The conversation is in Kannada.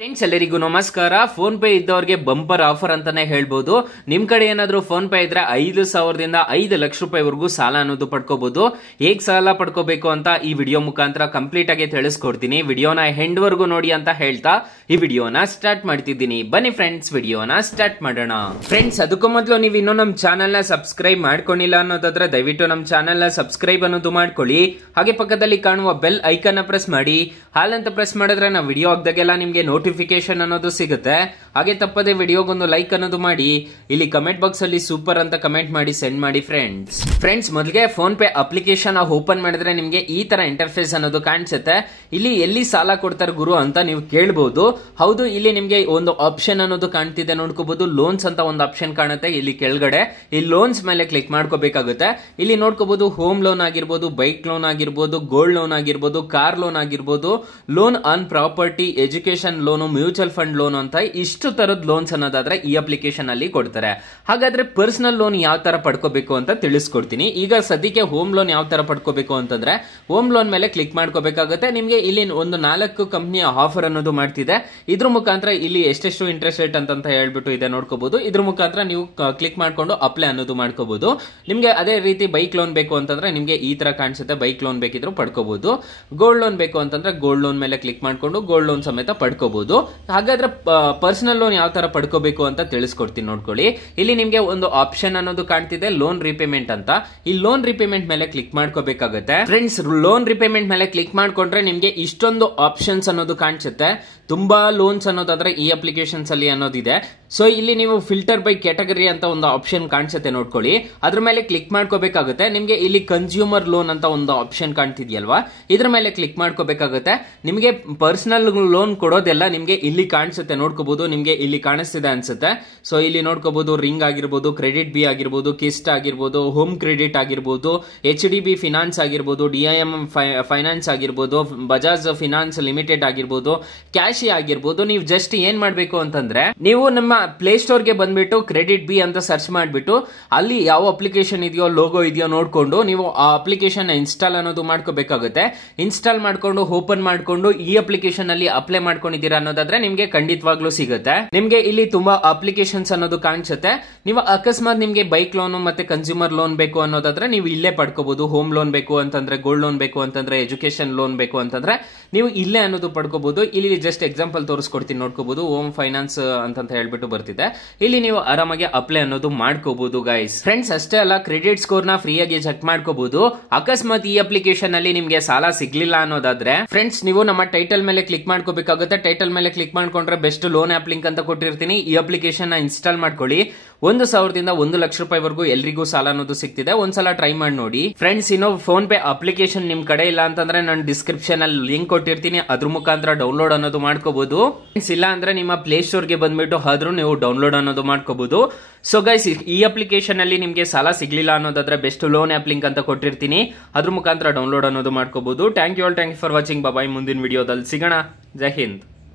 ಫ್ರೆಂಡ್ಸ್ ಎಲ್ಲರಿಗೂ ನಮಸ್ಕಾರ. ಫೋನ್ ಪೇ ಇದ್ದವರಿಗೆ ಬಂಪರ್ ಆಫರ್ ಅಂತಾನೆ ಹೇಳ್ಬೋದು. ನಿಮ್ ಕಡೆ ಏನಾದ್ರೂ ಫೋನ್ ಪೇ ಇದ್ರೆ 5,000ದಿಂದ 5 ಲಕ್ಷ ರೂಪಾಯಿವರೆಗೂ ಸಾಲ ಅನ್ನೋದು ಪಡ್ಕೋಬಹುದು. ಹೇಗ್ ಸಾಲ ಪಡ್ಕೋಬೇಕು ಅಂತ ಈ ವಿಡಿಯೋ ಮುಖಾಂತರ ಕಂಪ್ಲೀಟ್ ಆಗಿ ತಿಳಿಸ್ಕೊಡ್ತೀನಿ. ವಿಡಿಯೋನ ಎಂಡ್ ವರ್ಗೂ ನೋಡಿ ಅಂತ ಹೇಳ್ತಾ ಈ ವಿಡಿಯೋನ ಸ್ಟಾರ್ಟ್ ಮಾಡ್ತಿದ್ದೀನಿ. ಬನ್ನಿ ಫ್ರೆಂಡ್ಸ್, ವಿಡಿಯೋನ ಸ್ಟಾರ್ಟ್ ಮಾಡೋಣ. ಫ್ರೆಂಡ್ಸ್, ಅದಕ್ಕೂ ಮೊದಲು ನೀವು ಇನ್ನೂ ನಮ್ಮ ಚಾನೆಲ್ ನ ಸಬ್ಸ್ಕ್ರೈಬ್ ಮಾಡ್ಕೊಂಡಿಲ್ಲ ಅನ್ನೋದಾದ್ರೆ ದಯವಿಟ್ಟು ನಮ್ಮ ಚಾನೆಲ್ ನ ಸಬ್ಸ್ಕ್ರೈಬ್ ಅನ್ನೋದು ಮಾಡ್ಕೊಳ್ಳಿ. ಹಾಗೆ ಪಕ್ಕದಲ್ಲಿ ಕಾಣುವ ಬೆಲ್ ಐಕನ್ ಪ್ರೆಸ್ ಮಾಡಿ. ಹಾಲ್ ಅಂತ ಪ್ರೆಸ್ ಮಾಡಿದ್ರೆ ನಾವು ವಿಡಿಯೋ ಹಾಕ್ದಾಗೆಲ್ಲ ನಿಮ್ಗೆ ನೋಟಿಫಿಕೇಶನ್ ಅನ್ನೋದು ಸಿಗುತ್ತೆ. ಹಾಗೆ ತಪ್ಪದೆ ವಿಡಿಯೋಗೊಂದು ಲೈಕ್ ಅನ್ನೋದು ಮಾಡಿ. ಇಲ್ಲಿ ಕಮೆಂಟ್ ಬಾಕ್ಸ್ ಅಲ್ಲಿ ಸೂಪರ್ ಅಂತ ಕಮೆಂಟ್ ಮಾಡಿ ಸೆಂಡ್ ಮಾಡಿ ಫ್ರೆಂಡ್ಸ್. ಮೊದಲಿಗೆ ಫೋನ್ ಪೇ ಅಪ್ಲಿಕೇಶನ್ ಓಪನ್ ಮಾಡಿದ್ರೆ ನಿಮ್ಗೆ ಈ ತರ ಇಂಟರ್ಫೇಸ್ ಅನ್ನೋದು ಕಾಣಿಸುತ್ತೆ. ಇಲ್ಲಿ ಎಲ್ಲಿ ಸಾಲ ಕೊಡ್ತಾರೆ ಗುರು ಅಂತ ನೀವು ಕೇಳಬಹುದು. ಹೌದು, ಇಲ್ಲಿ ನಿಮ್ಗೆ ಒಂದು ಆಪ್ಷನ್ ಅನ್ನೋದು ಕಾಣ್ತಿದೆ, ನೋಡ್ಕೋಬಹುದು. ಲೋನ್ಸ್ ಅಂತ ಒಂದು ಆಪ್ಷನ್ ಕಾಣುತ್ತೆ ಇಲ್ಲಿ ಕೆಳಗಡೆ. ಈ ಲೋನ್ಸ್ ಮೇಲೆ ಕ್ಲಿಕ್ ಮಾಡ್ಕೋಬೇಕಾಗುತ್ತೆ. ಇಲ್ಲಿ ನೋಡ್ಕೋಬಹುದು ಹೋಮ್ ಲೋನ್ ಆಗಿರ್ಬೋದು, ಬೈಕ್ ಲೋನ್ ಆಗಿರ್ಬೋದು, ಗೋಲ್ಡ್ ಲೋನ್ ಆಗಿರ್ಬೋದು, ಕಾರ್ ಲೋನ್ ಆಗಿರ್ಬೋದು, loan on property, education loan, mutual fund loan ಅಂತ ಇಷ್ಟು ತರದ ಲೋನ್ಸ್ ಅನ್ನೋದಾದ್ರೆ ಈ ಅಪ್ಲಿಕೇಶನ್ ಅಲ್ಲಿ ಕೊಡ್ತಾರೆ. ಹಾಗಾದ್ರೆ ಪರ್ಸನಲ್ ಲೋನ್ ಯಾವ ತರ ಪಡ್ಕೋಬೇಕು ಅಂತ ತಿಳಿಸ್ಕೊಡ್ತೀನಿ. ಈಗ ಸದ್ಯಕ್ಕೆ ಹೋಮ್ ಲೋನ್ ಯಾವ ತರ ಪಡ್ಕೋಬೇಕು ಅಂತಂದ್ರೆ ಹೋಮ್ ಲೋನ್ ಮೇಲೆ ಕ್ಲಿಕ್ ಮಾಡ್ಕೋಬೇಕಾಗುತ್ತೆ. ನಿಮ್ಗೆ ಇಲ್ಲಿ ಒಂದು 4 ಕಂಪನಿಯ ಆಫರ್ ಅನ್ನೋದು ಮಾಡ್ತಿದೆ. ಇದ್ರ ಮುಖಾಂತರ ಇಲ್ಲಿ ಎಷ್ಟೆಷ್ಟು ಇಂಟ್ರೆಸ್ಟ್ ರೇಟ್ ಅಂತ ಹೇಳ್ಬಿಟ್ಟು ಇದೆ ನೋಡ್ಕೋಬಹುದು. ಇದ್ರ ಮುಖಾಂತರ ನೀವು ಕ್ಲಿಕ್ ಮಾಡ್ಕೊಂಡು ಅಪ್ಲೈ ಅನ್ನೋದು ಮಾಡ್ಕೋಬಹುದು. ನಿಮ್ಗೆ ಅದೇ ರೀತಿ ಬೈಕ್ ಲೋನ್ ಬೇಕು ಅಂತಂದ್ರೆ ನಿಮ್ಗೆ ಈ ತರ ಕಾಣಿಸುತ್ತೆ. ಬೈಕ್ ಲೋನ್ ಬೇಕಿದ್ರು ಪಡ್ಕೋಬಹುದು. ಗೋಲ್ಡ್ ಲೋನ್ ಬೇಕು ಅಂತಂದ್ರೆ ಗೋಲ್ಡ್ ಲೋನ್ ಮೇಲೆ ಕ್ಲಿಕ್ ಮಾಡ್ಕೊಂಡು ಗೋಲ್ಡ್ ಲೋನ್ ಸಮೇತ ಪಡ್ಕೋಬಹುದು. ಹಾಗಾದ್ರೆ ಪರ್ಸನಲ್ ಲೋನ್ ಯಾವ ತರ ಪಡ್ಕೋಬೇಕು ಅಂತ ತಿಳಿಸ್ಕೊಡ್ತೀನಿ ನೋಡ್ಕೊಳ್ಳಿ. ಇಲ್ಲಿ ನಿಮ್ಗೆ ಒಂದು ಆಪ್ಷನ್ ಅನ್ನೋದು ಕಾಣ್ತಿದೆ, ಲೋನ್ ರಿಪೇಮೆಂಟ್ ಅಂತ. ಈ ಲೋನ್ ರಿಪೇಮೆಂಟ್ ಮೇಲೆ ಕ್ಲಿಕ್ ಮಾಡ್ಕೋಬೇಕಾಗುತ್ತೆ. ಫ್ರೆಂಡ್ಸ್, ಲೋನ್ ರಿಪೇಮೆಂಟ್ ಮೇಲೆ ಕ್ಲಿಕ್ ಮಾಡ್ಕೊಂಡ್ರೆ ನಿಮ್ಗೆ ಇಷ್ಟೊಂದು ಆಪ್ಷನ್ಸ್ ಅನ್ನೋದು ಕಾಣಿಸುತ್ತೆ. ತುಂಬಾ ಲೋನ್ಸ್ ಅನ್ನೋದಾದ್ರೆ ಈ ಅಪ್ಲಿಕೇಶನ್ಸ್ ಅಲ್ಲಿ ಅನ್ನೋದಿದೆ. ಸೊ ಇಲ್ಲಿ ನೀವು ಫಿಲ್ಟರ್ ಬೈ ಕ್ಯಾಟಗರಿ ಅಂತ ಒಂದು ಆಪ್ಷನ್ ಕಾಣಿಸುತ್ತೆ ನೋಡ್ಕೊಳ್ಳಿ. ಅದ್ರ ಮೇಲೆ ಕ್ಲಿಕ್ ಮಾಡ್ಕೋಬೇಕಾಗುತ್ತೆ. ನಿಮ್ಗೆ ಇಲ್ಲಿ ಕನ್ಸ್ಯೂಮರ್ ಲೋನ್ ಅಂತ ಒಂದು ಆಪ್ಷನ್ ಕಾಣ್ತಿದ್ಯಲ್ವಾ, ಇದ್ರ ಮೇಲೆ ಕ್ಲಿಕ್ ಮಾಡ್ಕೋಬೇಕಾಗುತ್ತೆ. ನಿಮ್ಗೆ ಪರ್ಸನಲ್ ಲೋನ್ ಕೊಡೋದೆಲ್ಲ ನಿಮ್ಗೆ ಇಲ್ಲಿ ಕಾಣಿಸುತ್ತೆ ನೋಡ್ಕೋಬಹುದು. ನಿಮ್ಗೆ ಇಲ್ಲಿ ಕಾಣಿಸ್ತಿದೆ ಅನ್ಸುತ್ತೆ. ಸೊ ಇಲ್ಲಿ ನೋಡ್ಕೋಬಹುದು ರಿಂಗ್ ಆಗಿರ್ಬೋದು, ಕ್ರೆಡಿಟ್ ಬಿ ಆಗಿರ್ಬೋದು, ಕಿಸ್ಟ್ ಆಗಿರ್ಬೋದು, ಹೋಮ್ ಕ್ರೆಡಿಟ್ ಆಗಿರ್ಬೋದು, HDB ಫಿನಾನ್ಸ್ ಆಗಿರ್ಬೋದು, DIM ಫೈನಾನ್ಸ್ ಆಗಿರ್ಬೋದು, ಬಜಾಜ್ ಫಿನಾನ್ಸ್ ಲಿಮಿಟೆಡ್ ಆಗಿರ್ಬೋದು, ಕ್ಯಾಶ್ ಆಗಿರ್ಬೋದು. ನೀವು ಜಸ್ಟ್ ಏನ್ ಮಾಡ್ಬೇಕು ಅಂತಂದ್ರೆ ನೀವು ನಮ್ಮ ಪ್ಲೇ ಸ್ಟೋರ್ ಗೆ ಬಂದ್ಬಿಟ್ಟು ಕ್ರೆಡಿಟ್ ಬಿ ಅಂತ ಸರ್ಚ್ ಮಾಡ್ಬಿಟ್ಟು ಅಲ್ಲಿ ಯಾವ ಅಪ್ಲಿಕೇಶನ್ ಇದೆಯೋ, ಲೋಗೋ ಇದೆಯೋ ನೋಡ್ಕೊಂಡು ನೀವು ಆ ಅಪ್ಲಿಕೇಶನ್ ಇನ್ಸ್ಟಾಲ್ ಅನ್ನೋದು ಮಾಡ್ಕೋಬೇಕಾಗುತ್ತೆ. ಇನ್ಸ್ಟಾಲ್ ಮಾಡ್ಕೊಂಡು ಓಪನ್ ಮಾಡ್ಕೊಂಡು ಈ ಅಪ್ಲಿಕೇಶನ್ ಅಲ್ಲಿ ಅಪ್ಲೈ ಮಾಡ್ಕೊಂಡಿದ್ದೀರಾ ಅನ್ನೋದಾದ್ರೆ ನಿಮ್ಗೆ ಖಂಡಿತವಾಗ್ಲೂ ಸಿಗುತ್ತೆ. ನಿಮ್ಗೆ ಇಲ್ಲಿ ತುಂಬಾ ಅಪ್ಲಿಕೇಶನ್ಸ್ ಅನ್ನೋದು ಕಾಣಿಸುತ್ತೆ. ನೀವು ಅಕಸ್ಮಾತ್ ನಿಮ್ಗೆ ಬೈಕ್ ಲೋನ್ ಮತ್ತೆ ಕನ್ಸ್ಯೂಮರ್ ಲೋನ್ ಬೇಕು ಅನ್ನೋದಾದ್ರೆ ನೀವು ಇಲ್ಲೇ ಪಡ್ಕೋಬಹುದು. ಹೋಮ್ ಲೋನ್ ಬೇಕು ಅಂತಂದ್ರೆ, ಗೋಲ್ಡ್ ಲೋನ್ ಬೇಕು ಅಂತಂದ್ರೆ, ಎಜುಕೇಶನ್ ಲೋನ್ ಬೇಕು ಅಂತಂದ್ರೆ ನೀವು ಇಲ್ಲೇ ಅನ್ನೋದು ಪಡ್ಕೋಬಹುದು. ಇಲ್ಲಿ ಜಸ್ಟ್ ಎಕ್ಸಾಂಪಲ್ ತೋರಿಸ್ಕೊಡ್ತೀನಿ ನೋಡ್ಕೋಬಹುದು. ಹೋಮ್ ಫೈನಾನ್ಸ್ ಅಂತ ಹೇಳ್ಬಿಟ್ಟು ಬರ್ತಿದೆ. ಇಲ್ಲಿ ನೀವು ಆರಾಮಾಗಿ ಅಪ್ಲೈ ಅನ್ನೋದು ಮಾಡ್ಕೋಬಹುದು ಗೈಸ್. ಫ್ರೆಂಡ್ಸ್, ಅಷ್ಟೇ ಅಲ್ಲ, ಕ್ರೆಡಿಟ್ ಸ್ಕೋರ್ ನ ಫ್ರೀ ಆಗಿ ಚೆಕ್ ಮಾಡ್ಕೋಬಹುದು. ಅಕಸ್ಮಾತ್ ಈ ಅಪ್ಲಿಕೇಶನ್ ಅಲ್ಲಿ ನಿಮ್ಗೆ ಸಾಲ ಸಿಗ್ಲಿಲ್ಲ ಅನ್ನೋದಾದ್ರೆ ಫ್ರೆಂಡ್ಸ್ ನೀವು ನಮ್ಮ ಟೈಟಲ್ ಮೇಲೆ ಕ್ಲಿಕ್ ಮಾಡ್ಕೋಬೇಕಾಗುತ್ತೆ. ಟೈಟಲ್ ಮೇಲೆ ಕ್ಲಿಕ್ ಮಾಡ್ಕೊಂಡ್ರೆ ಬೆಸ್ಟ್ ಲೋನ್ ಆಪ್ ಲಿಂಕ್ ಅಂತ ಕೊಟ್ಟಿರ್ತೀನಿ. ಈ ಅಪ್ಲಿಕೇಶನ್ ನ ಇನ್ಸ್ಟಾಲ್ ಮಾಡ್ಕೊಳ್ಳಿ. 1,000ದಿಂದ 1 ಲಕ್ಷ ರೂಪಾಯಿವರೆಗೂ ಎಲ್ರಿಗೂ ಸಾಲ ಅನ್ನೋದು ಸಿಗ್ತಿದೆ. ಒಂದ್ಸಲ ಟ್ರೈ ಮಾಡಿ ನೋಡಿ ಫ್ರೆಂಡ್ಸ್. ಇನ್ನು ಫೋನ್ ಪೇ ಅಪ್ಲಿಕೇಶನ್ ನಿಮ್ ಕಡೆ ಇಲ್ಲ ಅಂತಂದ್ರೆ ನಾನು ಡಿಸ್ಕ್ರಿಪ್ಷನ್ ಅಲ್ಲಿ ಲಿಂಕ್ ಕೊಟ್ಟಿರ್ತೀನಿ. ಅದ್ರ ಮುಖಾಂತರ ಡೌನ್ಲೋಡ್ ಅನ್ನೋದು ಮಾಡ್ಕೋಬಹುದು. ಇಲ್ಲ ಅಂದ್ರೆ ನಿಮ್ಮ ಪ್ಲೇ ಸ್ಟೋರ್ ಗೆ ಬಂದ್ಬಿಟ್ಟು ಆದ್ರೂ ನೀವು ಡೌನ್ಲೋಡ್ ಅನ್ನೋದು ಮಾಡ್ಕೋಬಹುದು. ಸೊ ಗೈಸ್, ಈ ಅಪ್ಲಿಕೇಶನ್ ಅಲ್ಲಿ ನಿಮ್ಗೆ ಸಾಲ ಸಿಗ್ಲಿಲ್ಲ ಅನ್ನೋದಾದ್ರೆ ಬೆಸ್ಟ್ ಲೋನ್ ಆಪ್ ಲಿಂಕ್ ಅಂತ ಕೊಟ್ಟಿರ್ತೀನಿ. ಅದ್ರ ಮುಖಾಂತರ ಡೌನ್ಲೋಡ್ ಅನ್ನೋದು ಮಾಡ್ಕೋಬಹುದು. Thank you for watching. Bye. ಮುಂದಿನ ವಿಡಿಯೋದಲ್ಲಿ ಸಿಗೋಣ. ಜೈ ಹಿಂದ್.